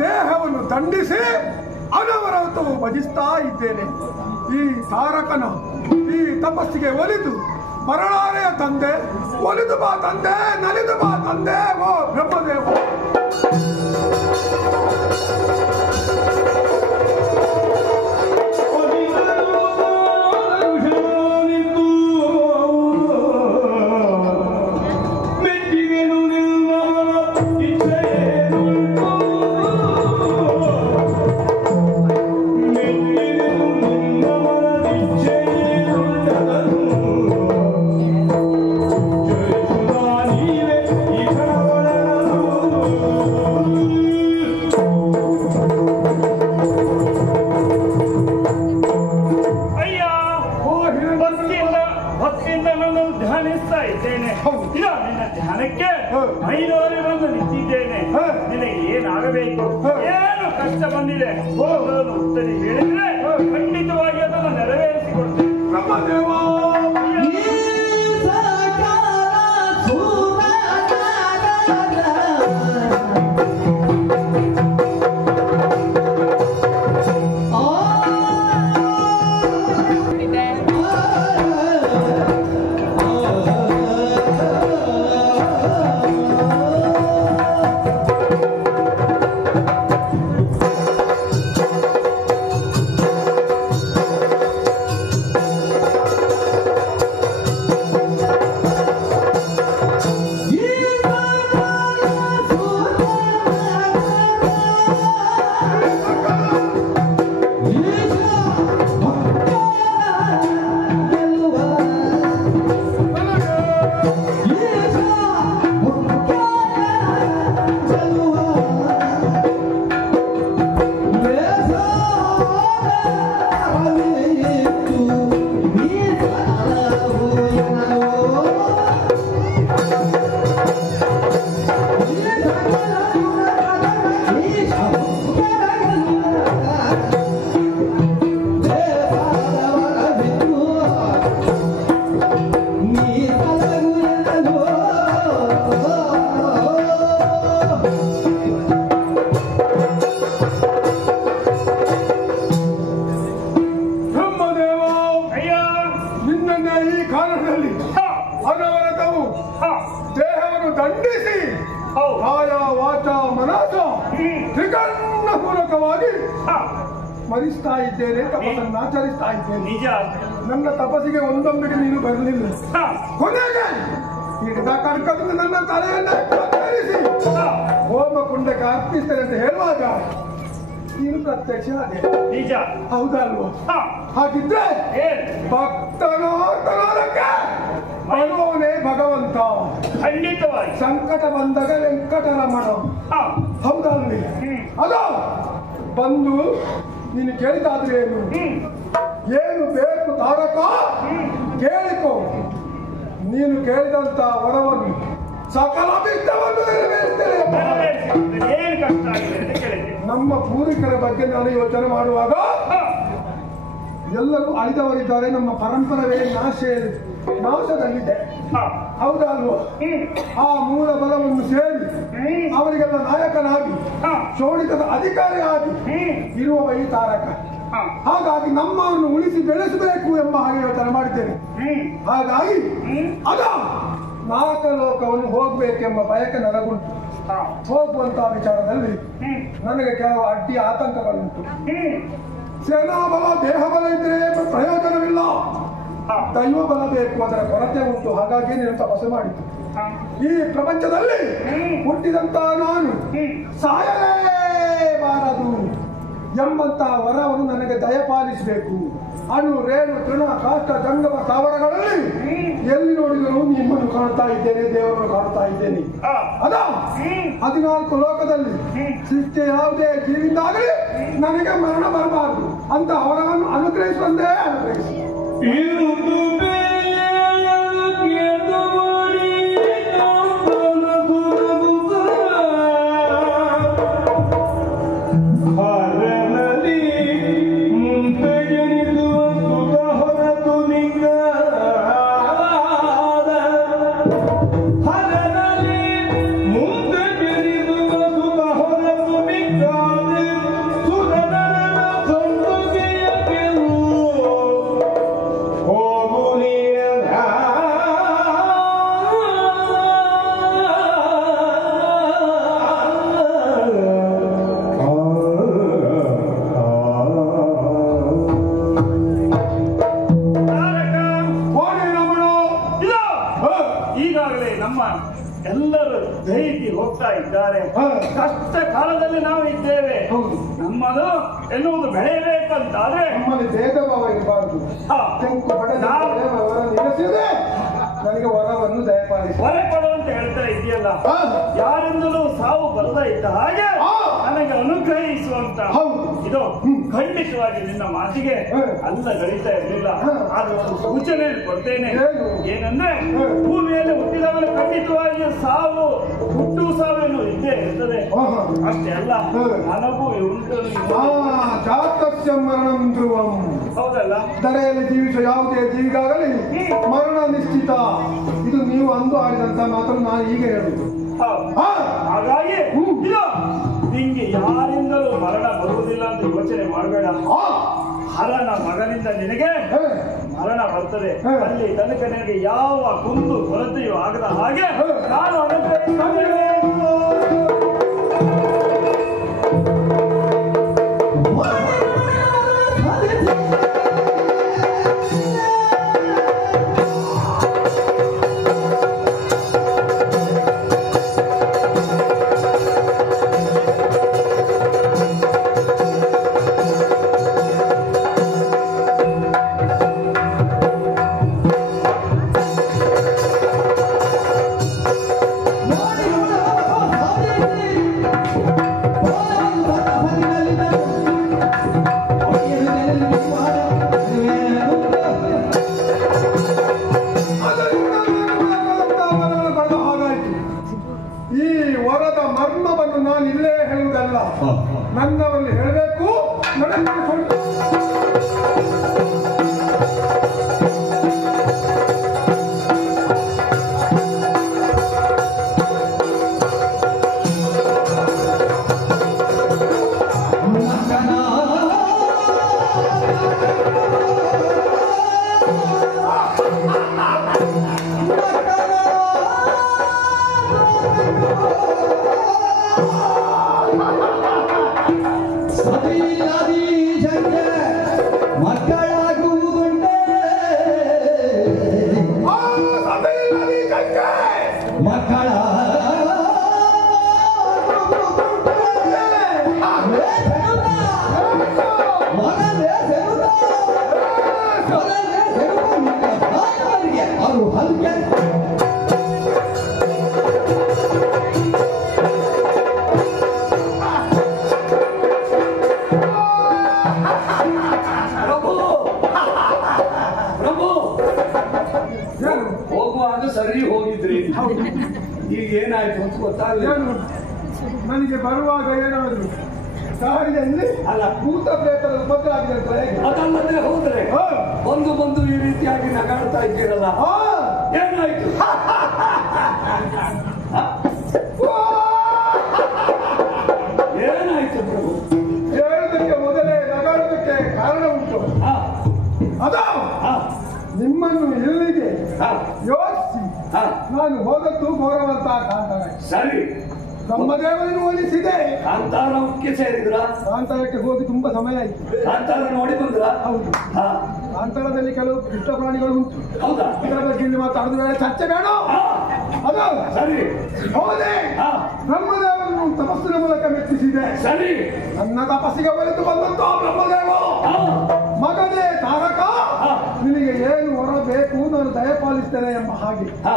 ದೇಹವನ್ನು ದಂಡಿಸಿ ಅನವರತವು ಭಜಿಸ್ತಾ ಇದ್ದೇನೆ. ಈ ತಾರಕನ ಈ ತಪಸ್ಸಿಗೆ ಒಲಿದು ಮರಳಾರೆಯ ತಂದೆ, ಒಲಿದು ಬಾ ತಂದೆ, ನಲಿದು ಬಾ ತಂದೆ, ಓ ಬ್ರಹ್ಮದೇವ. ಧ್ಯಾನಕ್ಕೆ ಮೈನೋರಿ ಬಂದು ನಿಂತಿದ್ದೇನೆ. ನಿನಗೆ ಏನಾಗಬೇಕು, ಏನು ಕಷ್ಟ ಬಂದಿದೆ ಉತ್ತರಿ ಹೇಳಿದ್ರೆ ಖಂಡಿತವಾಗಿ ಅದನ್ನು ನೆರವೇರಿಸಿಕೊಡ್ತೇನೆ. ದೇಹವನ್ನು ದಂಡಿಸಿ ಕಾಯ ವಾಚ ಮನಸ ತ್ರಿಕರ್ಣ ಮೂಲಕವಾಗಿ ಸ್ಮರಿಸ್ತಾ ಇದ್ದೇನೆ, ತಪಸ್ಸನ್ನು ಆಚರಿಸ್ತಾ ಇದ್ದೇನೆ. ನಿಜ, ನನ್ನ ತಪಸ್ಸಿಗೆ ಒಂದೊಂದಿಗೆ ನೀನು ಬರಲಿಲ್ಲ. ಕೊನೆಗೆ ಹಿಡಿದ ಕಡ್ಕದಿಂದ ನನ್ನ ತಲೆಯನ್ನು ಕತ್ತರಿಸಿ ಹೋಮ ಕುಂಡಕ್ಕೆ ಅರ್ಪಿಸ್ತೇನೆ ಅಂತ ಹೇಳುವಾಗ ನೀನು ಪ್ರತ್ಯಕ್ಷ ಅದೇ. ನಿಜ ಹೌದಲ್ವ? ಹಾಗಿದ್ರೆ ಭಕ್ತನಾಥನಕ್ಕೆ ಬರುವವನೇ ಭಗವಂತ. ಖಂಡಿತವಾಗಿ ಸಂಕಟ ಬಂದಾಗ ವೆಂಕಟರಮಣ. ಹೌದಲ್ವಿ? ಅದು ಬಂದು ನೀನು ಕೇಳಿದಾದ್ರೆ ಏನು ಬೇಕು ತಾರಕ ಕೇಳಿಕೋ. ನೀನು ಕೇಳಿದಂತ ವರವನ್ನು ಸಕಲ ಬಿದ್ದವನ್ನು ನೆರವೇರಿಸ್ತೇನೆ. ನಮ್ಮ ಪೂರ್ವಿಕರ ಬಗ್ಗೆ ನಾನು ಯೋಚನೆ ಮಾಡುವಾಗ ಎಲ್ಲರೂ ಅಳಿದವರಿದ್ದಾರೆ. ನಮ್ಮ ಪರಂಪರವೇ ನಾಶದಲ್ಲಿದೆ. ಹೌದಲ್ವ? ಆ ಮೂಲ ಬಲವನ್ನು ಸೇರಿ ಅವರಿಗೆಲ್ಲ ನಾಯಕನಾಗಿ ಶೋಣಿತದ ಅಧಿಕಾರಿಯಾಗಿ ಇರುವ ಈ ತಾರಕ. ಹಾಗಾಗಿ ನಮ್ಮವನ್ನು ಉಳಿಸಿ ಬೆಳೆಸಬೇಕು ಎಂಬ ಹಾಗೆ ಯೋಚನೆ ಮಾಡಿದ್ದೇನೆ. ಹಾಗಾಗಿ ಅದ ನಾಲ್ಕ ಲೋಕವನ್ನು ಹೋಗ್ಬೇಕೆಂಬ ಬಯಕೆ ನನಗುಂಟು. ಹೋಗುವಂತಹ ವಿಚಾರದಲ್ಲಿ ನನಗೆ ಕೆಲವು ಅಡ್ಡಿ ಆತಂಕಗಳುಂಟು. ಸೇನಾ ಬಲ ದೇಹ ಬಲ ಇದ್ರೆ ಪ್ರಯೋಜನವಿಲ್ಲ, ದೈವ ಬಲ ಬೇಕು, ಅದರ ಕೊರತೆ ಉಂಟು. ಹಾಗಾಗಿ ನೀನು ತಪಸ್ಸು ಮಾಡಿತು. ಈ ಪ್ರಪಂಚದಲ್ಲಿ ಹುಟ್ಟಿದಂತ ನಾನು ಸಾಯಲೇಬಾರದು ಎಂಬಂತಹ ವರವನ್ನು ನನಗೆ ದಯ ದಯಪಾಲಿಸಬೇಕು. ಅಣು ರೇಣು ತೃಣ ಕಾಷ್ಟ ಜಂಗಮ ಸ್ಥಾವರಗಳಲ್ಲಿ ಎಲ್ಲಿ ನೋಡಿದರೂ ನಿಮ್ಮನ್ನು ಕಾಣ್ತಾ ಇದ್ದೇನೆ, ದೇವರನ್ನು ಕಾಣ್ತಾ ಇದ್ದೇನೆ. ಅದ 14 ಲೋಕದಲ್ಲಿ ಸೃಷ್ಟಿ ಯಾವುದೇ ಜೀವಿಂದಾಗಲಿ ನನಗೆ ಮರಣ ಬರಬಾರದು ಅಂತ ಅವರನ್ನು ಅನುಗ್ರಹಿಸುವಂತೆ ಅನುಗ್ರಹಿಸಿ. ಎಲ್ಲರೂ ದೈಹಿಗೆ ಹೋಗ್ತಾ ಇದ್ದಾರೆ. ಕಷ್ಟ ಕಾಲದಲ್ಲಿ ನಾವು ಇದ್ದೇವೆ. ನಮ್ಮದು ಎನ್ನುವುದು ಬೆಳೆಯಬೇಕಂತಾದ್ರೆ ನಮ್ಮಲ್ಲಿ ಭೇದ ಭಾವ ಇರಬಾರದು. ನನಗೆ ವರವನ್ನು ದಯಪಾಲಿಸಿ. ಹೊರೆ ಕೊಡು ಅಂತ ಹೇಳ್ತಾ ಇದೆಯಲ್ಲ, ಯಾರಿಂದಲೂ ಸಾವು ಬರದ ಇದ್ದ ಹಾಗೆ ನನಗೆ ಅನುಗ್ರಹಿಸುವಂತ ಇದು ಖಂಡಿತವಾಗಿ ನಿನ್ನ ಮಾತಿಗೆ ಅಲ್ಲ ಗಳಿತಾ ಇರಲಿಲ್ಲ. ಆದ್ರೆ ಒಂದು ಸೂಚನೆ ಕೊಡ್ತೇನೆ. ಏನಂದ್ರೆ ಭೂಮಿಯಲ್ಲಿ ಹುಟ್ಟಿದವನು ಖಂಡಿತವಾಗಿ ಸಾವು ಹುಟ್ಟು ಸಾವೇನು ಇದ್ದೇ ಇರ್ತದೆ. ಅಷ್ಟೇ ಅಲ್ಲ, ನನಗೂ ಉಂಟು. ಜಾತಸ್ಯ ಮರಣಂ ಧ್ರುವಂ. ಹೌದಲ್ಲ, ಧರೆಯಲ್ಲಿ ಜೀವಿಸುವ ಯಾವುದೇ ಜೀವಿಗಾಗಲಿ ಮರಣ ನಿಶ್ಚಿತ. ಇದು ನೀವು ಅಂದು ಆಡಿದಂತ ಮಾತನ್ನು ನಾನು ಈಗ ಹೇಳುದು. ಹಾಗಾಗಿ ನಿಂಗೆ ಯಾರಿಂದಲೂ ಮರಣ ಬರುವುದಿಲ್ಲ ಅಂತ ಯೋಚನೆ ಮಾಡಬೇಡ. ಹರನ ಮಗನಿಂದ ನಿನಗೆ ಮರಣ ಬರ್ತದೆ. ಅಲ್ಲಿ ತನಕ ನಿನಗೆ ಯಾವ ಕುಂದು ಕೊರತೆಯೂ ಆಗದ ಹಾಗೆ ನಾನು ಅನುಗ್ರಹಿಸುತ್ತೇನೆ. ನಾನು ಇಲ್ಲೇ ಹೇಳುವುದಲ್ಲ, ನನ್ನವರಲ್ಲಿ ಹೇಳಬೇಕು. ಹೋಗುವಾಗ ಸರಿ ಹೋಗಿದ್ರಿ, ಈಗ ಏನಾಯ್ತು ಅಂತ ಗೊತ್ತಾಗಲಿಲ್ಲ. ನನಗೆ ಬರುವಾಗ ಏನಾದ್ರು ದಾರಿಯಲ್ಲಿ ಅಲ್ಲ ಭೂತ ಪ್ರೇತರ ಉಪದ್ರ ಆಗಿದೆ ಅಂತ ಅದಲ್ಲದೆ ಹೋದ್ರೆ ಬಂದು ಈ ರೀತಿಯಾಗಿ ನಗಾಡ್ತಾ ಇದ್ದೀರಲ್ಲ, ಏನಾಯ್ತು? ಏನಾಯ್ತು ಪ್ರಭು? ಹೇಳೋದಕ್ಕೆ ಮೊದಲೇ ನಗಾಡೋದಕ್ಕೆ ಕಾರಣ ಉಂಟು. ಅದ ನಿಮ್ಮನ್ನು ಇಲ್ಲಿಗೆ ಯೋಚಿಸಿ ನಾನು ಹೋದದ್ದು ಗೌರವಂತ ಕಾಂತಾರ. ಸರಿ, ಬ್ರಹ್ಮದೇವರನ್ನು ಹೋಲಿಸಿದೆ. ಕಾಂತಾರಕ್ಕೆ ಸೇರಿದ್ರ? ಕಾಂತಾರಕ್ಕೆ ಹೋಗಿ ತುಂಬಾ ಸಮಯ ಆಯ್ತು. ಕಾಂತಾರ ನೋಡಿ ಬಂದ್ರ? ಹೌದು. ಕಾಂತಾರದಲ್ಲಿ ಕೆಲವು ಇಷ್ಟ ಪ್ರಾಣಿಗಳು ಉಂಟು. ಹೌದಾ? ಇದರ ಬಗ್ಗೆ ಇಲ್ಲಿ ಮಾತಾಡುದು ಬೇಡ, ಚರ್ಚೆ ಬೇಡ. ಅದು ಸರಿ ಹೋದೆ. ಬ್ರಹ್ಮದೇವರನ್ನು ತಪಸ್ಸಿನ ಮೂಲಕ ಮೆಚ್ಚಿಸಿದೆ. ಸರಿ, ನನ್ನ ತಪಸ್ಸಿಗೆ ಒಲಿದು ಬಂದಂತ ಬ್ರಹ್ಮದೇವ ಹೇಳ್ತೇನೆ ಎಂಬ ಹಾಗೆ ಹಾ,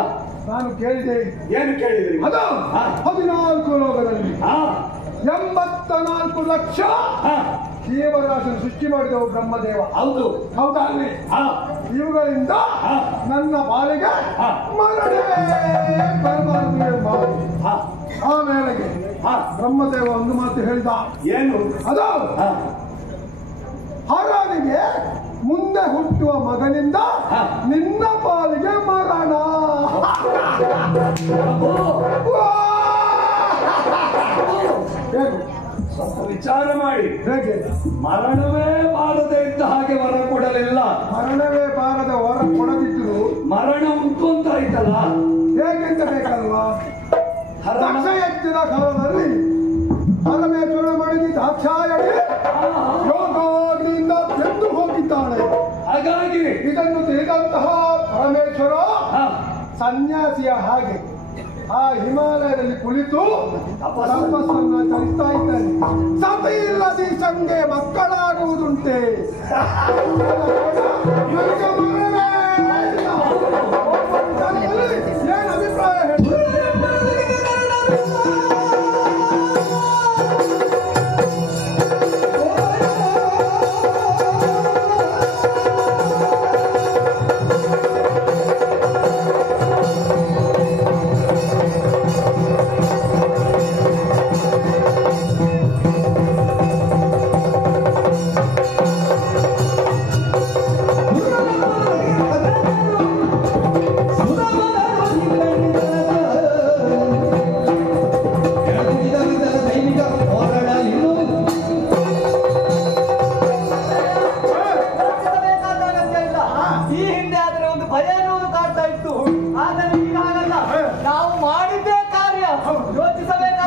ನಾನು ಕೇಳಿದೆ. ಏನು ಕೇಳಿದ್ರಿ? ಅದು ಹಾ. 14 ಲೋಕದಲ್ಲಿ ಹಾ, 84 ಲಕ್ಷ ಹಾ, ಜೀವರಾಶಿ ಸೃಷ್ಟಿ ಮಾಡಿದವು ಬ್ರಹ್ಮದೇವ. ಹೌದು. ಹೌದಾಗ್ಲಿ? ಹಾ, ಇವುಗಳಿಂದ ಹಾ, ನನ್ನ ಬಾಲಿಗೆ ಹಾ. ಮರಣವೇ ಬರಬಾರದು ಎಂಬ ಹಾ, ಆಮೇಲೆಗೆ ಹಾ. ಬ್ರಹ್ಮದೇವ ಒಂದು ಮಾತು ಹೇಳಿದ. ಏನು? ಅದು ಹಾ, ಹರನಿಗೆ ಮುಂದೆ ಹುಟ್ಟುವ ಮಗನಿಂದ ಹಾ. ನಿನ್ನ ಪಾಲಿಗೆ ಮರಣ. ಹೇಗೆ? ಸ್ವಲ್ಪ ವಿಚಾರ ಮಾಡಿ. ಹೇಗೆ? ಮರಣವೇ ಬಾರದೆ ಇದ್ದ ಹಾಗೆ ವರ ಕೊಡಲಿಲ್ಲ. ಮರಣವೇ ಬಾರದ ಹೊರ ಕೊಡದಿದ್ರು ಮರಣ ಉಂಟು ಅಂತ ಆಯ್ತಲ್ಲ. ಹೇಗೆಂತ ಬೇಕಲ್ವಾ? ಹರ ದಕ್ಷ ಯಜ್ಞದ ಕಾಲದಲ್ಲಿ ಪರಮೇಶ್ವರ ಮಣಿಗೆ ದಾಕ್ಷಾಯಣಿ ಯೋಗಾಗ್ನಿಯಿಂದ ಎದ್ದು ಹೋಗಿದ್ದಾಳೆ. ಹಾಗಾಗಿ ಇದನ್ನು ತಿಳಿದಂತಹ ಪರಮೇಶ್ವರ ಹಾ, ಸನ್ಯಾಸಿಯ ಹಾಗೆ ಆ ಹಿಮಾಲಯದಲ್ಲಿ ಕುಳಿತು ತಪಸ್ಸನ್ನು ಚಲಿಸ್ತಾ ಇದ್ದಾನೆ. ಸತಿ ಇಲ್ಲದಿ ಸಂಗೆ ಮಕ್ಕಳಾಗುವುದುಂಟೆ. ನನಗೆ ಮರಣವೇ ಇಲ್ಲ. ಏನು ಅಭಿಪ್ರಾಯ ಹೇಳಿ?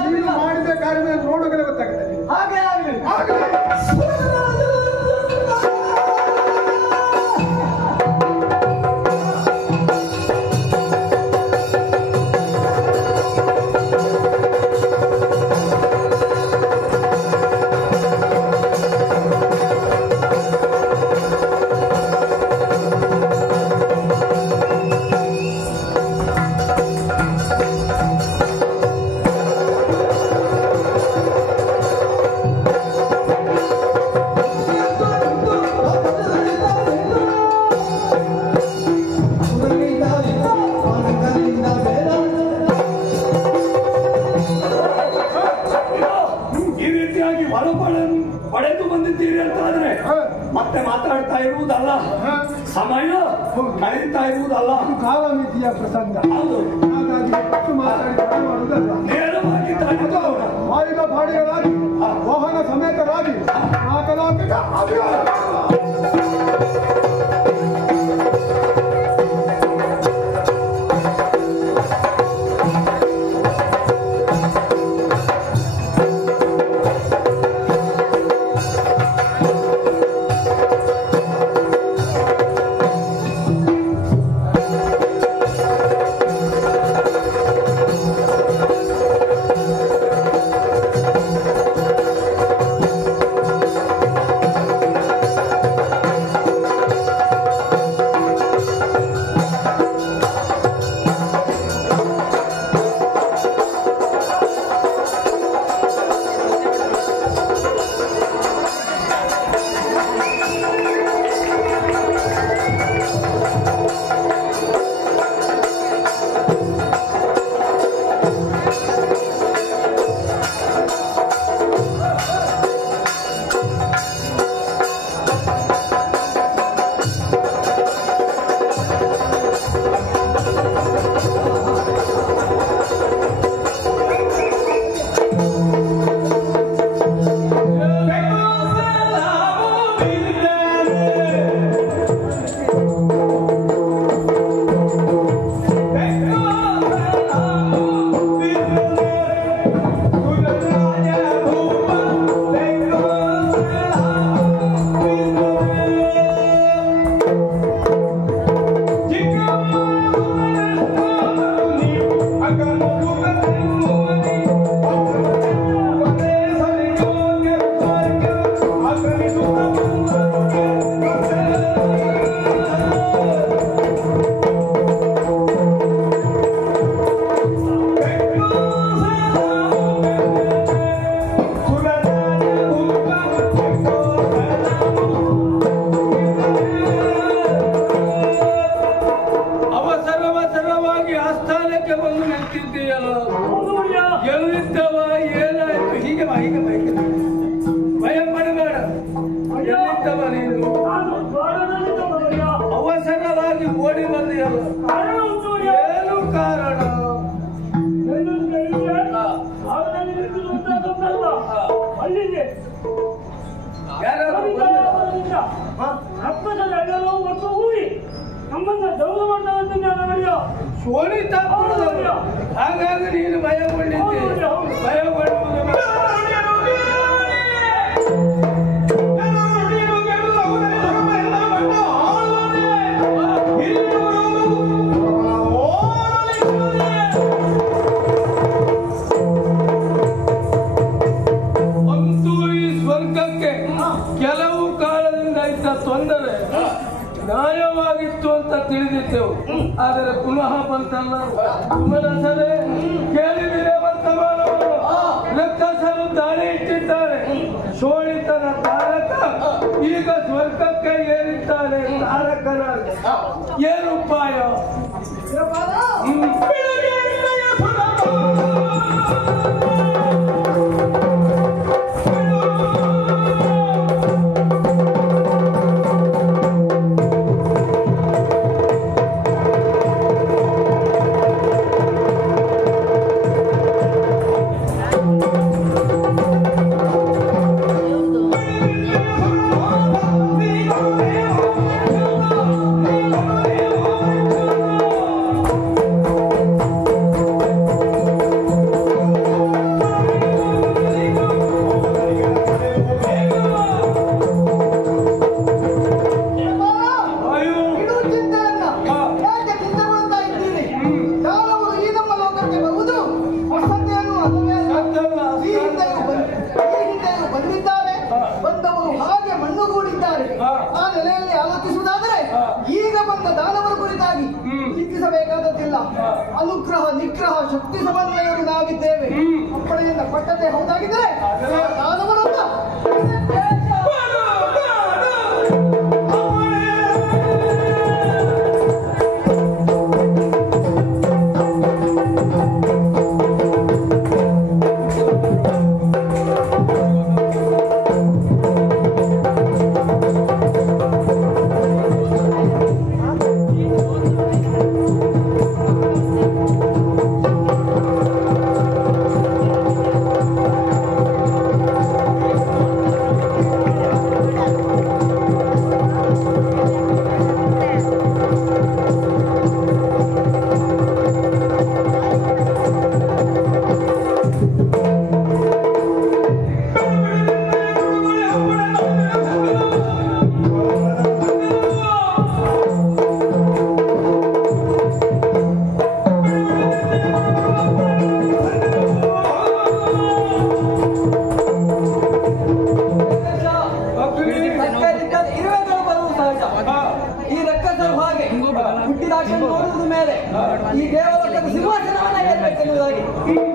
ನೀನು ಮಾಡಿದ ಕಾರ್ಯ ನೋಡೋಕೆ ಗೊತ್ತಾಗ್ತದೆ. ಹಾಗೆ ಆಗಲಿ. ಪಡೆದು ಬಂದಿದ್ದೀರಿ ಅಂತ ಆದ್ರೆ ಮತ್ತೆ ಮಾತಾಡ್ತಾ ಇರುವುದಲ್ಲ, ಸಮಯ ಕಳೀತಾ ಇರುವುದಲ್ಲ. ಕಾಲಮಿತಿಯ ಪ್ರಸಂಗ. ಹೌದು. ಹಾಗಾಗಿ ಹೆಚ್ಚು ಮಾತಾಡಿ ಮಾಡುವುದಲ್ಲ. ನೇರವಾಗಿ ಆಯುಧ ಬಾಡಿಗಳಾಗಿ ವಾಹನ ಸಮೇತರಾಗಿ ನಾಲ್ಕಲಾಂಗಿಕ ನೀನು ಅವಸರವಾಗಿ ಓಡಿ ಬಂದಿಯಲ್ಲ, ಏನು ಕಾರಣ? ಶೋಣಿತಾಪುರದವರು, ಹಾಗಾಗಿ ನೀನು ಭಯಗೊಂಡಿದ್ದೆ. ಭಯಗೊಳ್ಳುವುದು ಕೆಲವು ಕಾಲದಿಂದ ಇದ್ದ ತೊಂದರೆ ನ್ಯಾಯವಾಗಿತ್ತು ಅಂತ ತಿಳಿದಿದ್ದೆವು. ಆದರೆ ಪುನಃ ಬಂತಲ್ಲ ಸುಮನಸರೇ, ಕೇಳಿದರೆ ವರ್ತಮಾನವನ್ನು ಲೆಕ್ಕಸರು ದಾಳಿ ಇಟ್ಟಿದ್ದಾರೆ. ಶೋಣಿತನ ತಾರಕ ಈಗ ಸ್ವರ್ಗಕ್ಕೆ ಏರಿದ್ದಾರೆ. ತಾರಕನಾಗಿ ಏನು ಉಪಾಯ? ಅನುಗ್ರಹ ನಿಗ್ರಹ ಶಕ್ತಿ ಸಮನ್ವಯರು ನಾವಿದ್ದೇವೆ. ಅಪ್ಪಣೆಯಿಂದ ಕೊಟ್ಟದ್ದೇ ಹೌದಾಗಿದ್ದರೆ ನೋಡುವುದ ಮೇಲೆ ಈ ದೇವಲೋಕದ ಸಿಂಹಾಸನವನ್ನ ಏರ್ಬೇಕೆನ್ನುವುದಾಗಿ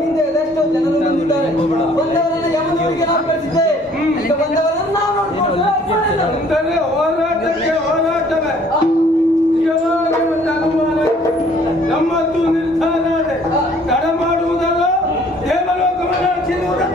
ಹಿಂದೆ ಎಷ್ಟೋ ಜನರು ಬಂದಿದ್ದಾರೆ. ಬಂದವರನ್ನ ಯಮನೂರಿಗೆ ನಾವು ಕಳಿಸಿದ್ದೇವೆ. ಈಗ ಬಂದವರನ್ನು ನಾವು ನೋಡಿಕೊಂಡು ಹೋರಾಟವೇ ನಮ್ಮದು ನಿರ್ಧಾರ ತಡ ಮಾಡುವುದಲ್ಲ, ದೇವಲೋಕವನ್ನು ನಡೆಸಿರುವುದಲ್ಲ.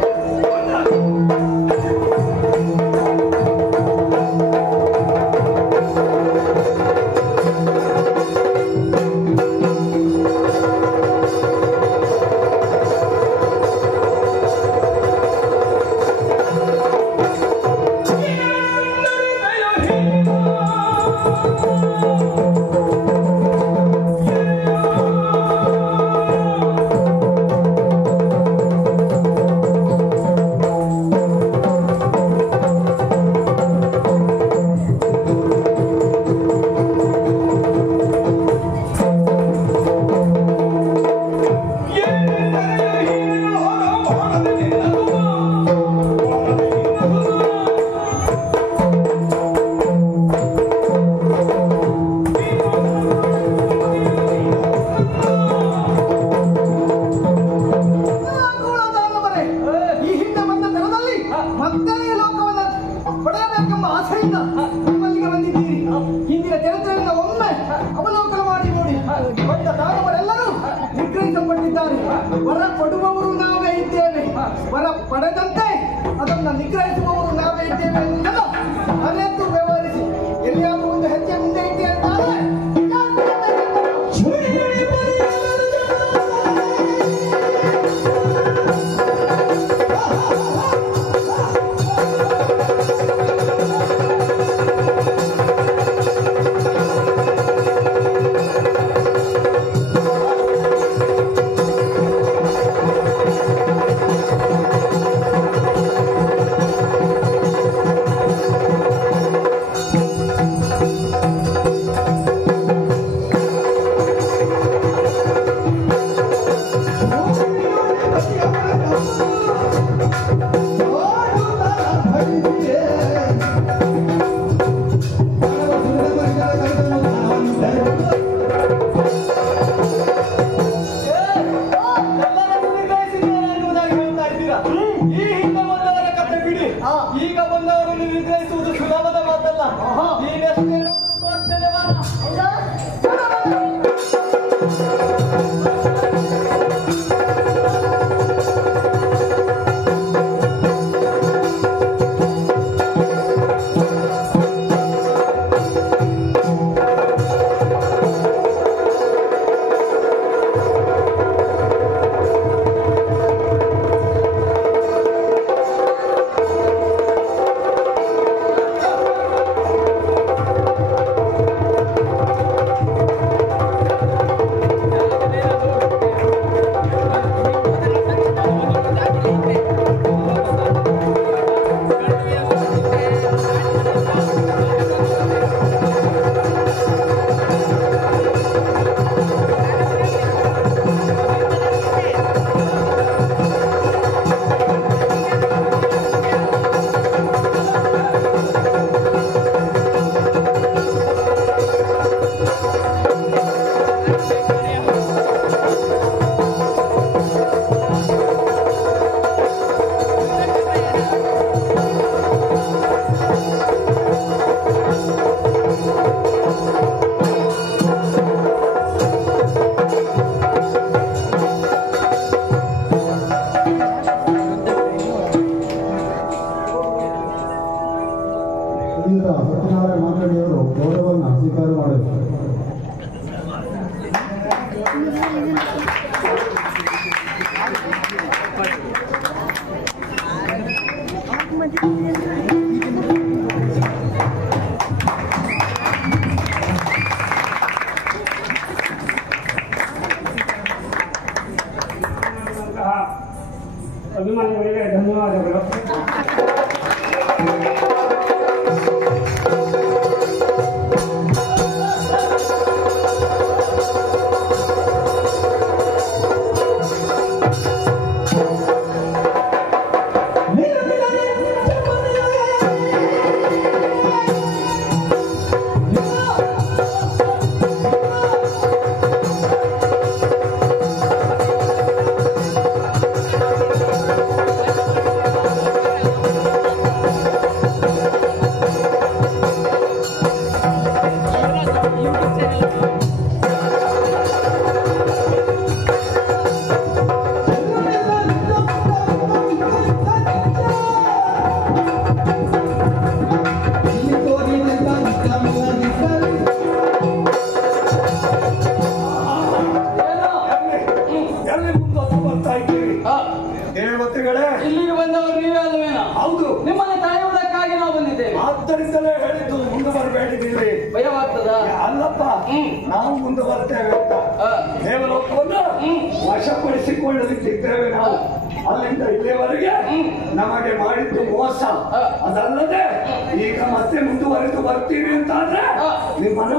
ನಾವು ಮುಂದೆ ಬರ್ತೇವೆ ಅಂತ ದೇವಲೋಕವನ್ನು ವಶಪಡಿಸಿಕೊಳ್ಳಲಿದ್ದೇವೆ ನಾವು. ಅಲ್ಲಿಂದ ಇಲ್ಲಿಯವರೆಗೆ ನಮಗೆ ಮಾಡಿದ್ದು ಮೋಸ. ಅದಲ್ಲದೆ ಈಗ ಮತ್ತೆ ಮುಂದುವರೆದು ಬರ್ತೀವಿ ಅಂತ ಆದ್ರೆ ನಿಮ್ಮನ್ನು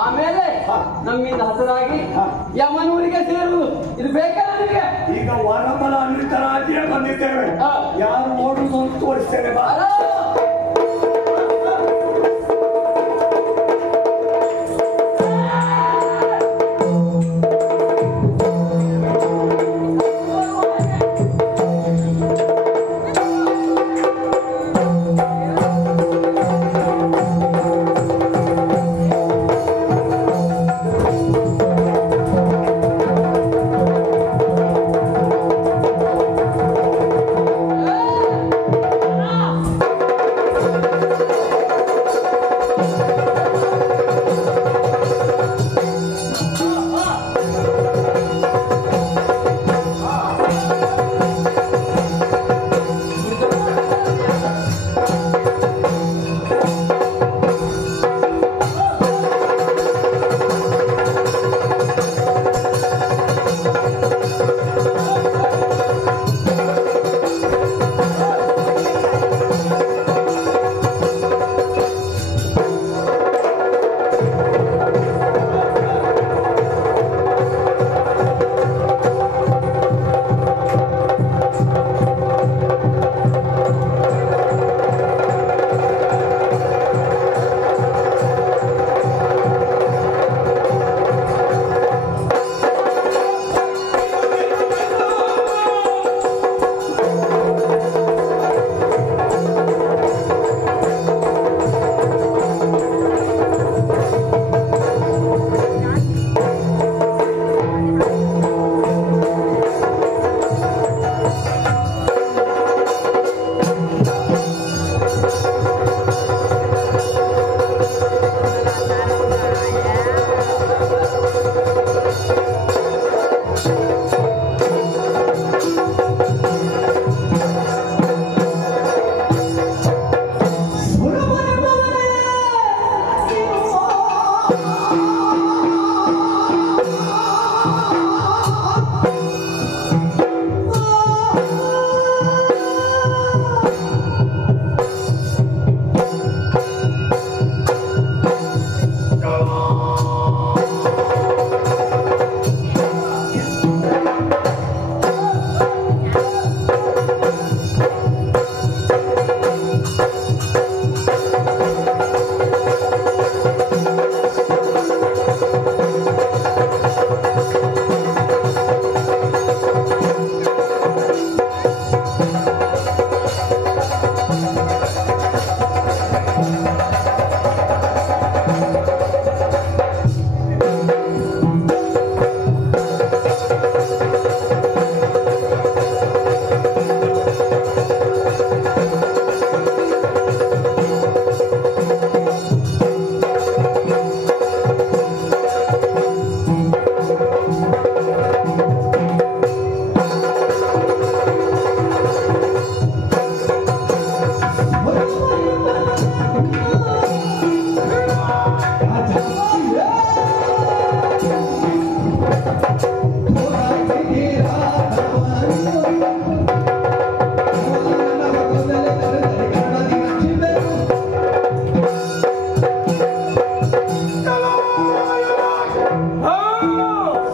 ಆಮೇಲೆ ನಮ್ಮಿಂದ ಹಸರಾಗಿ ಯಮನೂರಿಗೆ ಸೇರುವುದು. ಇದು ಬೇಕಲ್ಲ ನಿಮಗೆ? ಈಗ ವರಬಲ ಅನ್ವಿತರಾಗಿಯೇ ಬಂದಿದ್ದೇವೆ. ಯಾರು ನೋಡುವುದು ಅಂತ ತೋರಿಸ್ತೇನೆ ಬಾ.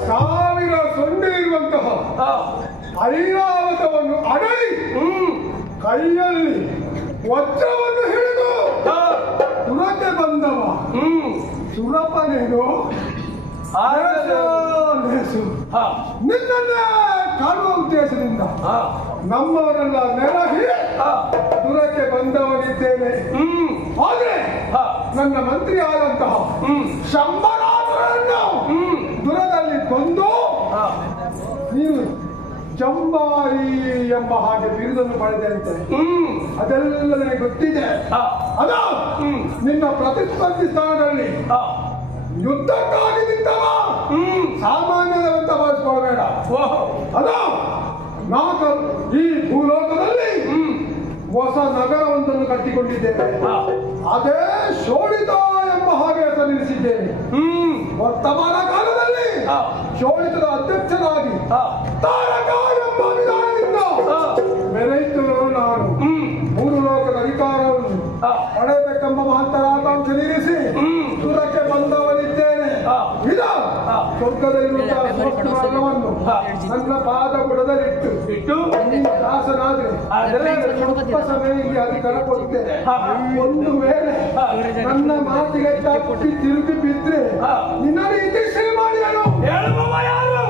ಸಾವಿರ ಸೊನ್ನೆ ಇರುವಂತಹ ಐರಾವತವನ್ನು ಅಡಳಿ ಕೈಯಲ್ಲಿ ವಜ್ರವನ್ನು ಹಿಡಿದು ತುರಕ್ಕೆ ಬಂದವ ಸುರಪನೇನು ನಿನ್ನನ್ನೇ ಕಾಣುವ ಉದ್ದೇಶದಿಂದ ನಮ್ಮವರೆಲ್ಲ ನೆರಹಿ ದುರಕ್ಕೆ ಬಂದವನಿದ್ದೇನೆ. ಆದ್ರೆ ನನ್ನ ಮಂತ್ರಿ ಆದಂತಹ ಶಂಬರಾಜರನ್ನು ದುರದಲ್ಲಿ ಕೊಂದು ನೀನು ಜಂಬಾರಿ ಎಂಬ ಹಾಗೆ ಬಿರುದನ್ನು ಪಡೆದಂತೆ ಅದೆಲ್ಲ ನನಗೆ ಗೊತ್ತಿದೆ. ಅದ ನಿನ್ನ ಪ್ರತಿಸ್ಪರ್ಧಿ ಸ್ಥಾನದಲ್ಲಿ ಯುದ್ಧಕ್ಕಾಗಿ ನಿಂತವ ಸಾಮಾನ್ಯದಂತ ಭಾವಿಸ್ಕೊಳ್ಬೇಡ. ಅದ ನಾವು ಈ ಭೂಲೋಕದಲ್ಲಿ ಹೊಸ ನಗರವೊಂದನ್ನು ಕಟ್ಟಿಕೊಂಡಿದ್ದೇವೆ. ಅದೇ ಶೋಣಿತ ಎಂಬ ಹಾಗೆ ಹೆಸರಿಸಿದ್ದೇವೆ. ವರ್ತಮಾನ ಕಾಲದಲ್ಲಿ ಶೋಣಿತದ ಅಧ್ಯಕ್ಷರಾಗಿ ತಾರಕ ಎಂಬ ವಿಧಾನದಿಂದ ಮೆರೆಯಿತು ನಾನು. ಮೂರು ಲೋಕದ ಅಧಿಕಾರವನ್ನು ಪಡೆಯಬೇಕೆಂಬ ಮಹತ್ತರ ಆಕಾಂಕ್ಷೆ ಸುರಕ್ಕೆ ಬಂದವನಿದ್ದೇನೆ. ಇದ ಸ್ವರ್ಗದಲ್ಲಿರುವಂತಹ ಸ್ವರ್ಗವನ್ನು ನನ್ನ ಪಾದ ಬುಡದಲ್ಲಿಟ್ಟು ದಾಸನಾದ್ರೆ ಸ್ವಲ್ಪ ಸಮಯ ಇಲ್ಲಿ ಅಧಿಕಾರ ಕೊಡ್ತೇನೆ. ಒಂದು ವೇಳೆ ನನ್ನ ಮಾತಿಗೆ ತಪ್ಪಿ ತಿರುಗಿ ಬಿದ್ರೆ ನಿನ್ನ ಇತಿಶ್ರೀ ಮಾಡಿಯನು ಹೇಳುವ ಯಾರು?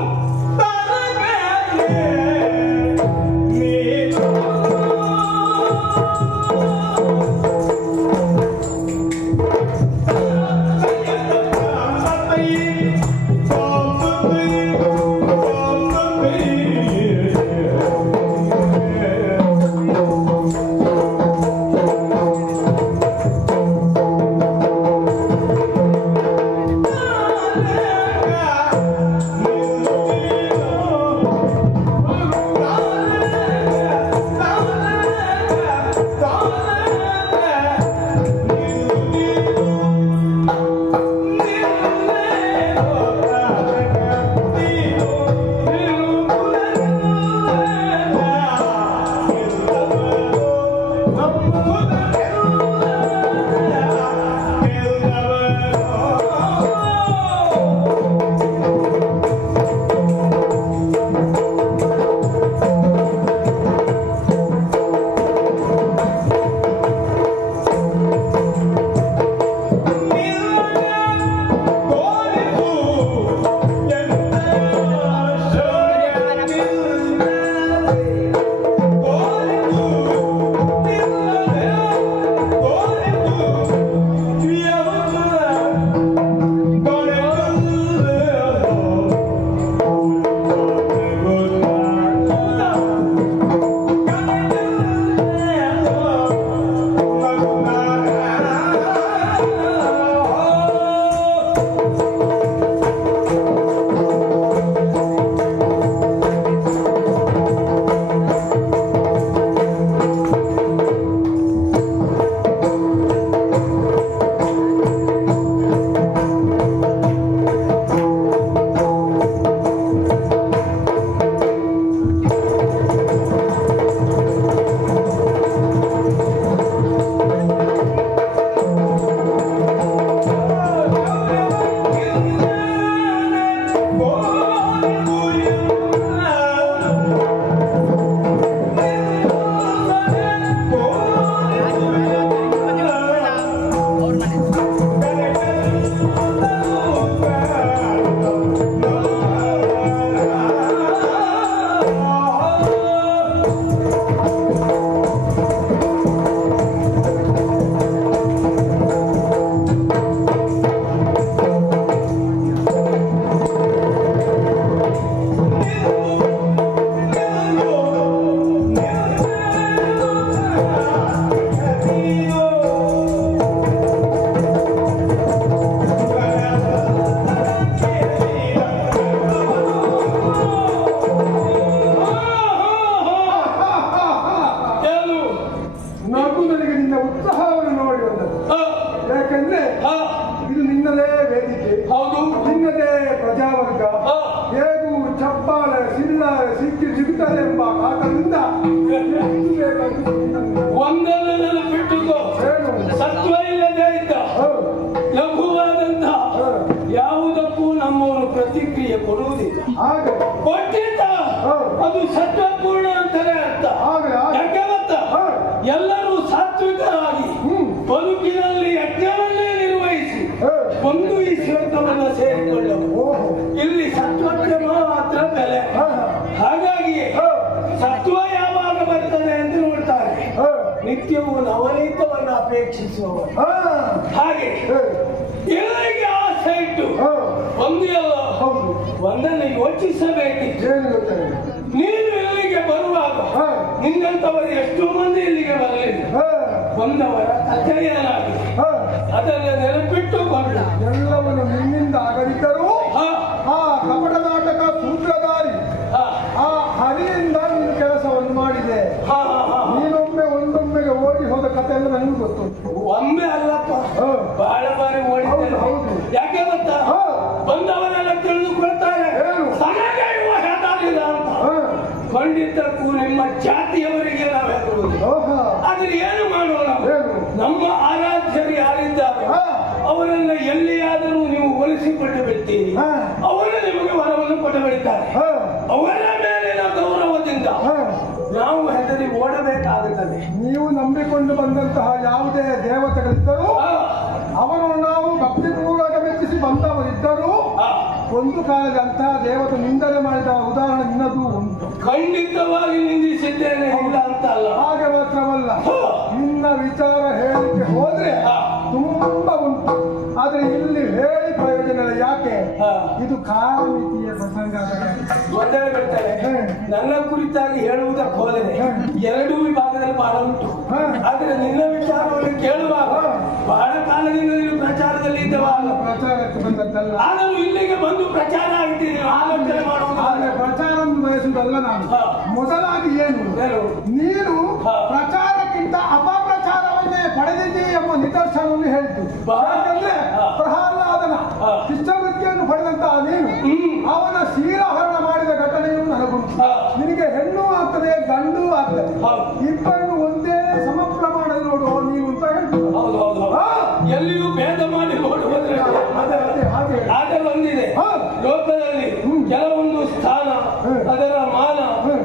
ಒಂದನ್ನು ಬಿಟ್ಟುಕೋ. ಸತ್ವ ಇಲ್ಲದೆ ಇದ್ದ ಲಘುವಾದಂತಹ ಯಾವುದಕ್ಕೂ ನಮ್ಮವರು ಪ್ರತಿಕ್ರಿಯೆ ಕೊಡುವುದಿಲ್ಲ. ಹಾಗೆ ಕೊಟ್ಟಿದ್ದ ಅದು ಸತ್ವಪೂರ್ಣ ಅಂತಾನೆ ಅರ್ಥ. ಯಾಕೆ ಗೊತ್ತಾ? ಎಲ್ಲರೂ ಸಾತ್ವಿಕರಾಗಿ ಬದುಕಿನಲ್ಲಿ ಯಜ್ಞವನ್ನೇ ನಿರ್ವಹಿಸಿ ಒಂದು ಈ ಶ್ಲೋಕವನ್ನು ಸೇರಿಕೊಳ್ಳಬಹುದು. ಇಲ್ಲಿ ಸತ್ವಕ್ಕೆ ಮಾತ್ರ ಬೆಲೆ. ಹಾಗಾಗಿ ಸತ್ವ ಯಾವಾಗ ಬರ್ತದೆ ಎಂದು ನೋಡ್ತಾರೆ. ನಿತ್ಯವೂ ನವನೀತವನ್ನು ಅಪೇಕ್ಷಿಸುವವರು. ಹಾಗೆ ಇಲ್ಲಿಗೆ ಆಸೆ ಇಟ್ಟು ಒಂದನ್ನು ಯೋಚಿಸಬೇಕಿತ್ತು. ನೀನು ಇಲ್ಲಿಗೆ ಬರುವಾಗ ನಿನ್ನಂತವರು ಎಷ್ಟೋ ಮಂದಿ ಇಲ್ಲಿಗೆ ಬರಲಿಲ್ಲ. ಬಂದವರ ಕಥೆಯೇನಾಗಿದೆ ಅದನ್ನು ನೆನಪಿಟ್ಟುಕೊಂಡು ಎಲ್ಲವನ್ನು ನಿನ್ನಿಂದ ಆಗದಿದ್ದರೂ ಆ ಕಪಟ ನಾಟಕ ಸೂತ್ರಧಾರಿ ಆ ಹರಿಯಿಂದ ನೀನು ಕೆಲಸವನ್ನು ಮಾಡಿದೆ. ನೀನೊಮ್ಮೆ ಒಂದೊಮ್ಮೆಗೆ ಓಡಿ ಹೋದ ಕಥೆ ಎಲ್ಲ ನನಗೂ ಗೊತ್ತು. ಒಮ್ಮೆ ಅಲ್ಲಪ್ಪ, ಬಹಳ ಬಾರಿ ಓಡಿದ್ದೇನೆ. ಯಾಕೆ ಗೊತ್ತಾ? ಬಂದವರೆಲ್ಲ ತಿಳಿದುಕೊಳ್ತಾರೆ ಅಂತ. ಖಂಡಿತಕ್ಕೂ ನಿಮ್ಮ ಜಾತಿಯವರಿಗೆ ನಾವು ಹೆದರುವುದಿಲ್ಲ. ಆದ್ರೆ ಏನು ಮಾಡೋಣ? ನಮ್ಮ ಆರಾಧ್ಯರು ಯಾರಿದ್ದಾರೆ ಅವರನ್ನ ಎಲ್ಲಿಯಾದರೂ ನೀವು ಒಲಿಸಿಕೊಂಡು ಬಿಡ್ತೀರಿ. ಅವರು ನಿಮಗೆ ವರವನ್ನು ಕೊಟ್ಟು ಬಿಡ್ತಾರೆ. ಅವರ ಮೇಲಿನ ಗೌರವದಿಂದ ನಾವು ಹೆದರಿ ಓಡಬೇಕಾಗುತ್ತದೆ. ನೀವು ನಂಬಿಕೊಂಡು ಬಂದಂತಹ ಯಾವುದೇ ದೇವತೆಗಳಿದ್ದರೂ ಅವರನ್ನು ನಾವು ಭಕ್ತಿಪೂರ್ವಕ ಮೆಚ್ಚಿಸಿ ಬಂದವರಿದ್ದರೂ ಒಂದು ಕಾಲದ ಅಂತಹ ದೇವತೆ ನಿಂದನೆ ಮಾಡಿದ ಉದಾಹರಣೆ ನಿನ್ನದು ಉಂಟು. ಖಂಡಿತವಾಗಿ ನಿಂದಿಸಿದ್ದೇನೆ, ಇಲ್ಲ ಅಂತ ಅಲ್ಲ. ಹಾಗೆ ಮಾತ್ರವಲ್ಲ, ನಿನ್ನ ವಿಚಾರ ಹೇಳಿಕೆ ಹೋದ್ರೆ ತುಂಬಾ ಉಂಟು. ಆದ್ರೆ ಇಲ್ಲಿ ಹೇಳಿ ಪ್ರಯೋಜನ ಇಲ್ಲ. ಯಾಕೆ? ಇದು ಕಾಲಮಿತಿಯ ಪ್ರಸಂಗ. ಮೊದಲೇ ಬಿಡ್ತಾರೆ. ನನ್ನ ಕುರಿತಾಗಿ ಹೇಳುವುದಕ್ಕೆ ಹೋದರೆ ಎರಡೂ ವಿಭಾಗದಲ್ಲಿ ಬಹಳ ಉಂಟು. ಆದ್ರೆ ನಿನ್ನ ವಿಚಾರವನ್ನು ಕೇಳುವಾಗ ಬಹಳ ಕಾಲದಿಂದ ನೀನು ಪ್ರಚಾರದಲ್ಲಿ ಇದ್ದವಾಗ ಪ್ರಚಾರಕ್ಕೆ ಬಂದದ್ದಲ್ಲ. ಆದರೂ ಇಲ್ಲಿಗೆ ಬಂದು ಪ್ರಚಾರ ಆಗ್ತೀನಿ ಆಲೋಚನೆ ಮಾಡುವುದು. ಆದ್ರೆ ಪ್ರಚಾರ ಬಯಸುವುದಲ್ಲ ನಾನು. ಮೊದಲಾಗಿ ಏನು ನೀನು ಪ್ರಚಾರಕ್ಕಿಂತ ಅಪಪ್ರಚಾರವನ್ನೇ ಪಡೆದಿದ್ದಿ ಎಂಬ ನಿದರ್ಶನವನ್ನು ಹೇಳಿತು. ಯಾಕಂದ್ರೆ ಪ್ರಹ್ಲಾದನ ಶಿಷ್ಯವೃತ್ತಿಯನ್ನು ಪಡೆದಂತಹ ನೀನು ಅವನ ಶೀಲಹರಣ ಮಾಡಿದ ಘಟನೆಯು ನನಗುಂಟು. ನಿನಗೆ ಹೆಣ್ಣು ಆಗ್ತದೆ, ಗಂಡು ಆಗ್ತದೆ, ಇಬ್ಬರನ್ನು ಒಂದೇ ಸಮ ಪ್ರಮಾಣದಲ್ಲಿ ನೋಡುವ ನೀನು ಅಂತ ಹೇಳ್ತೀವಿ. ಎಲ್ಲಿಯೂ ಭೇದ ಮಾಡಿ ನೋಡುವುದ್ರೆ ಹಾಗೆ ಬಂದಿದೆ ಲೋಕದಲ್ಲಿ. ಕೆಲವೊಂದು ಸ್ಥಾನ, ಅದರ ಮಾನ,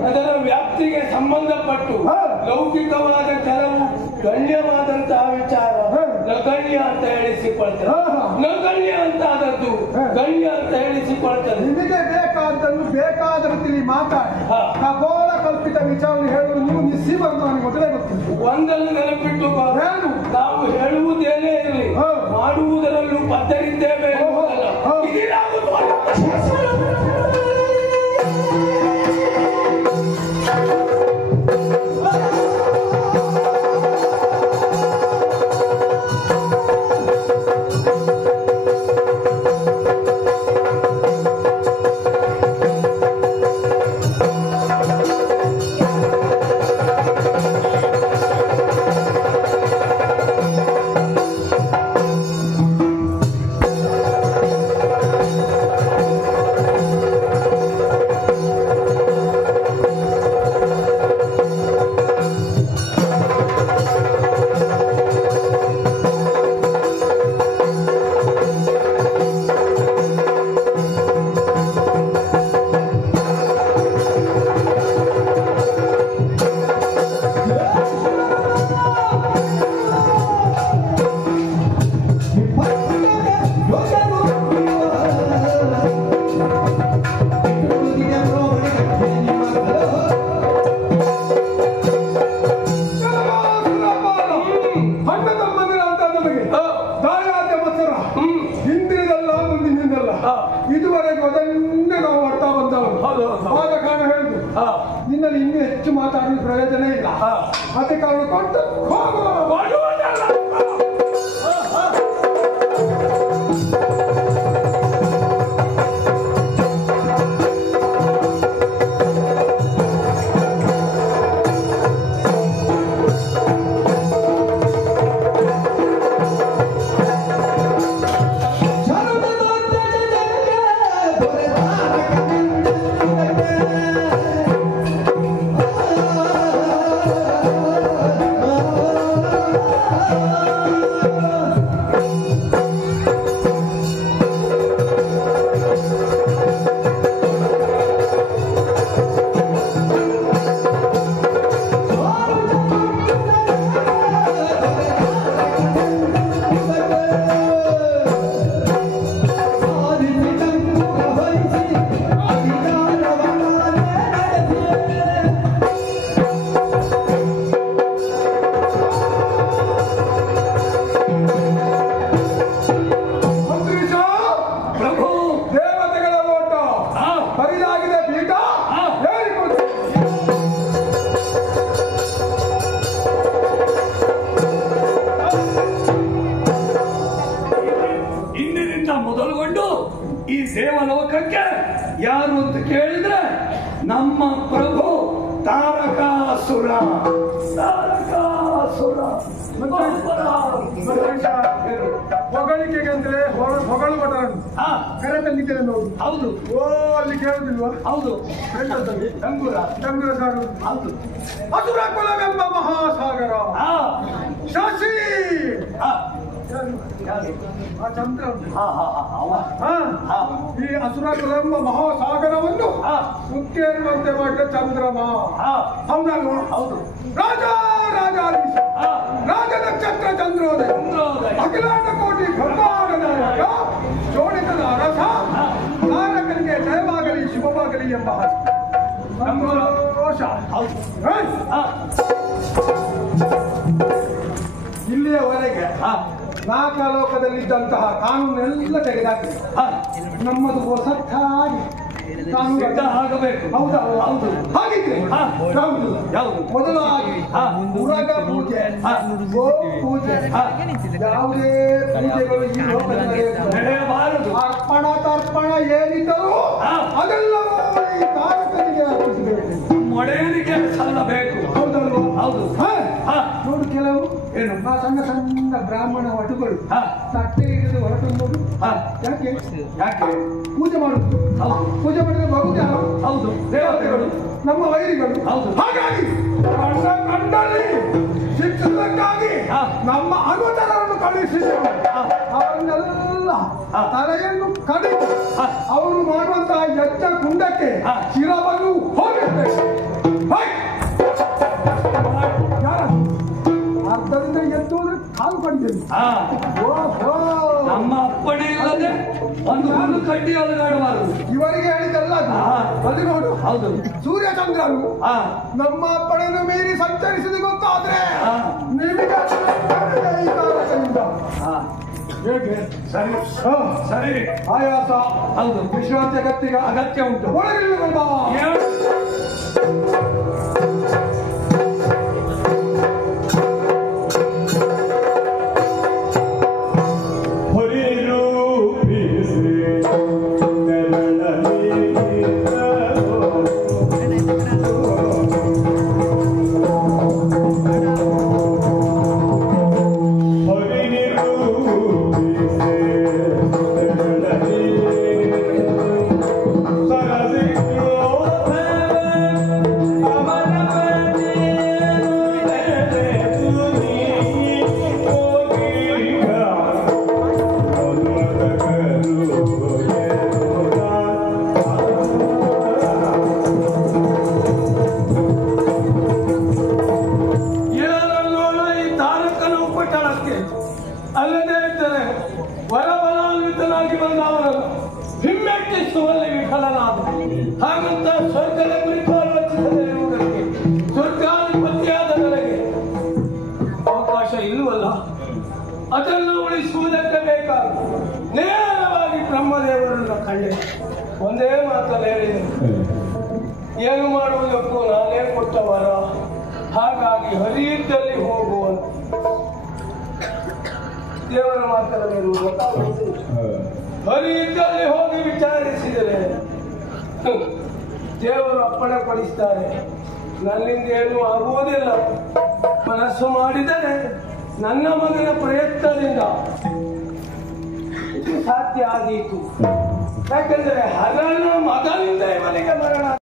ಅದರ ವ್ಯಾಪ್ತಿಗೆ ಸಂಬಂಧಪಟ್ಟು ಲೌಕಿಕವಾದ ಕೆಲವು ಗಣ್ಯವಾದಂತಹ ವಿಚಾರ ನಗಣ್ಯ ಅಂತ ಹೇಳಿಸಿಕೊಳ್ತಾರೆ. ನಗಣ್ಯ ಅಂತ ಆದದ್ದು ಗಣ್ಯ ಅಂತ ಹೇಳಿಸಿಕೊಳ್ತಾರೆ. ನಿಮಗೆ ಬೇಕಾದನ್ನು ಬೇಕಾದ ರೀತಿಯಲ್ಲಿ ಮಾತಾಡಿ ಖಗೋಳ ಕಲ್ಪಿತ ವಿಚಾರ ಹೇಳುವುದು ನೀವು ನಿಸ್ಸೀಮಂತ ನನಗೆ ಮೊದಲೇ ಗೊತ್ತಿಲ್ಲ. ಒಂದನ್ನು ನೆನಪಿಟ್ಟು ನಾವು ಹೇಳುವುದೇನೇ ಇರಲಿ ಮಾಡುವುದರಲ್ಲೂ ಬದ್ಧರಿದ್ದೇವೆ. ಇದುವರೆಗೂ ಅದನ್ನೇ ನಾವು ಮಾಡ್ತಾ ಬಂದವರು. ಆದ ಕಾರಣ ಹೇಳುದು ನಿನ್ನಲ್ಲಿ ಇನ್ನೂ ಹೆಚ್ಚು ಮಾತಾಡಲು ಪ್ರಯೋಜನ ಇಲ್ಲ. ಅದೇ ಕಾರಣ ಕೊಟ್ಟು Oh ಬರಿದಾಗಿದೆ ಪೀಠ ಹೇಳಿಕೊಡ್ತೀನಿ. ಇಂದಿನಿಂದ ಮೊದಲುಗೊಂಡು ಈ ದೇವಲೋಕಕ್ಕೆ ಯಾರು ಅಂತ ಕೇಳಿದ್ರೆ ನಮ್ಮ ಪ್ರಭು ತಾರಕಾಸುರ. ಹೊಗಳಿಕೆಗೆ ಅಂದ್ರೆ ಹೊಗಳು ಭಟರನ್ನು ಕರೆ ತಂದಿದ್ದೇನೆ ನೋಡಿ. ಹೌದು. ಓ ಅಲ್ಲಿ ಕೇಳುದಿಲ್ವಾ? ಹೌದು. ಡಂಗುರ ಸಾರು. ಹೌದು. ಅಸುರ ಕುಲವೆಂಬ ಮಹಾಸಾಗರ ಶಶಿ ಆ ಚಂದ್ರ ಈ ಅಸುರ ಕುಲವೆಂಬ ಮಹಾಸಾಗರವನ್ನು ಮುಖ್ಯರುವಂತೆ ಮಾಡಿದ ಚಂದ್ರಮ. ಹೌದಲ್ವಾ? ಹೌದು. ರಾಜ ರಾಜಾಧೀಶ ರಾಜ ನಕ್ಷತ್ರ ಚಂದ್ರೋದಯ ಅಖಿಲಾಂಡ ಕೋಟಿ ಬ್ರಹ್ಮಾಂಡ ನಾಯಕ ಜೋಡಿತದ ಅರಸ ತಾರಕನಿಗೆ ಜಯವಾಗಲಿ ಶುಭವಾಗಲಿ ಎಂಬ ಸಂತೋಷ. ಇಲ್ಲಿಯವರೆಗೆ ನಾಲ್ಕಲೋಕದಲ್ಲಿದ್ದಂತಹ ಕಾನೂನೆಲ್ಲ ತೆಗೆದಾಕಿದೆ. ನಮ್ಮದು ಹೊಸತ್ತಾಗಿ ಕಾನೂನು ಆಗಬೇಕು. ಹೌದಾ? ಹೌದು. ಹಾಗಿದ್ರೆ ಯಾವುದು ಮೊದಲಾಗಿ ಉರಗ ಪೂಜೆ, ಗೋ ಪೂಜೆ, ಯಾವುದೇ ಪೂಜೆಗಳು ಈ ಲೋಕದಲ್ಲಿ ನಡೆಯಬಾರದು. ಅರ್ಪಣ ತರ್ಪಣ ಏನಿದ್ದರೂ ಅದೆಲ್ಲವೂ ಈ ತಾರಕನಿಗೆ ಅರ್ಪಿಸಬೇಕು, ಮೊಡೆಯನಿಗೆ ಸಲ್ಲಬೇಕು. ಹೌದಲ್ವ? ಹೌದು. ನೋಡು, ಕೆಲವು ಏನು ಸಣ್ಣ ಸಣ್ಣ ಬ್ರಾಹ್ಮಣ ವಟುಗಳು ತಟ್ಟೆ ಹಿಡಿದು ಹೊರಟು ಯಾಕೆ ಯಾಕೆ ಪೂಜೆ ಮಾಡುದು? ಪೂಜೆ ಮಾಡಿದ್ರೆ ಬರುವುದು ಯಾರು? ಹೌದು, ದೇವತೆಗಳು, ನಮ್ಮ ವೈರಿಗಳು. ಹೌದು. ಹಾಗಾಗಿ ಕಂಡಲ್ಲಿ ಶಿಕ್ಷಣಕ್ಕಾಗಿ ನಮ್ಮ ಅನುಚರರನ್ನು ಕಳುಹಿಸಿದ್ದೇವೆ. ಅವರನ್ನೆಲ್ಲ ತಲೆಯನ್ನು ಕಡಿದು ಅವರು ಮಾಡುವಂತಹ ಯಜ್ಞ ಕುಂಡಕ್ಕೆ ಶಿರವನ್ನು ಹೋಗಿರ್ತೇವೆ. ಅರ್ಧದಿಂದ ಎದ್ದು ಹೋದ್ರೆ ಕಾಲು ಪಡಿದ್ದೇವೆ. ನಮ್ಮ ಅಪ್ಪಣೆ ಇಲ್ಲದೆ ಒಂದು ಹುಲ್ಲು ಕಡ್ಡಿ ಅಲುಗಾಡಬಾರದು. ಇವರಿಗೆ ಹೇಳಿದಲ್ಲ ಅದು ನೋಡು. ಹೌದು. ಸೂರ್ಯಚಂದ್ರರು ನಮ್ಮ ಅಪ್ಪಣೆಯನ್ನು ಮೀರಿ ಸಂಚರಿಸಿದ ಗೊತ್ತಾದ್ರೆ ನಿಮಗೆ ಈ ಕಾರಣದಿಂದ ಹೇಗೆ? ಸರಿ ಸರಿ. ಆಯಾಸ. ಹೌದು. ವಿಶ್ರಾಂತಿ ಅಗತ್ಯ ಉಂಟು. ಒಳಗಿಲ್ಲ ಬಾಬಾ. ಅಲ್ಲದೆ ಇದ್ದರೆ ವರಬಲಾನ್ವಿತನಾಗಿ ಬಂದ ಅವರನ್ನು ಹಿಮ್ಮೆಟ್ಟಿಸುವಲ್ಲಿ ವಿಫಲನಾದ. ಹಾಗಂತ ಸ್ವರ್ಗದ ಕುರಿತು ಆಲೋಚಿಸದೇ ಇರುವುದಕ್ಕೆ ಸ್ವರ್ಗಾಧಿಪತಿಯಾದ ನನಗೆ ಅವಕಾಶ ಇಲ್ಲವಲ್ಲ. ಅದನ್ನು ಉಳಿಸುವುದಕ್ಕೆ ಬೇಕಾದ ನೇರವಾಗಿ ಬ್ರಹ್ಮದೇವರನ್ನು ಕಂಡೆ. ಒಂದೇ ಮಾತಲ್ಲಿ ಹೇಳಿದೆ, ಏನು ಮಾಡುವುದಕ್ಕೂ ನಾನೇ ಕೊಟ್ಟ ವರ. ಹಾಗಾಗಿ ಹರಿಯಿದ್ದಲ್ಲಿ ಹೋಗುವ ದೇವರ ಮಾತನಾಡಿರುವುದು. ಹರಿಯಿದ್ದಲ್ಲಿ ಹೋಗಿ ವಿಚಾರಿಸಿದರೆ ದೇವರು ಅಪ್ಪಣೆ ಪಡಿಸ್ತಾರೆ, ನನ್ನಿಂದ ಏನೂ ಆಗುವುದಿಲ್ಲ. ಮನಸ್ಸು ಮಾಡಿದರೆ ನನ್ನ ಮಗನ ಪ್ರಯತ್ನದಿಂದ ಸಾಧ್ಯ ಆದೀತು. ಯಾಕೆಂದರೆ ಹರನ ಮಗನ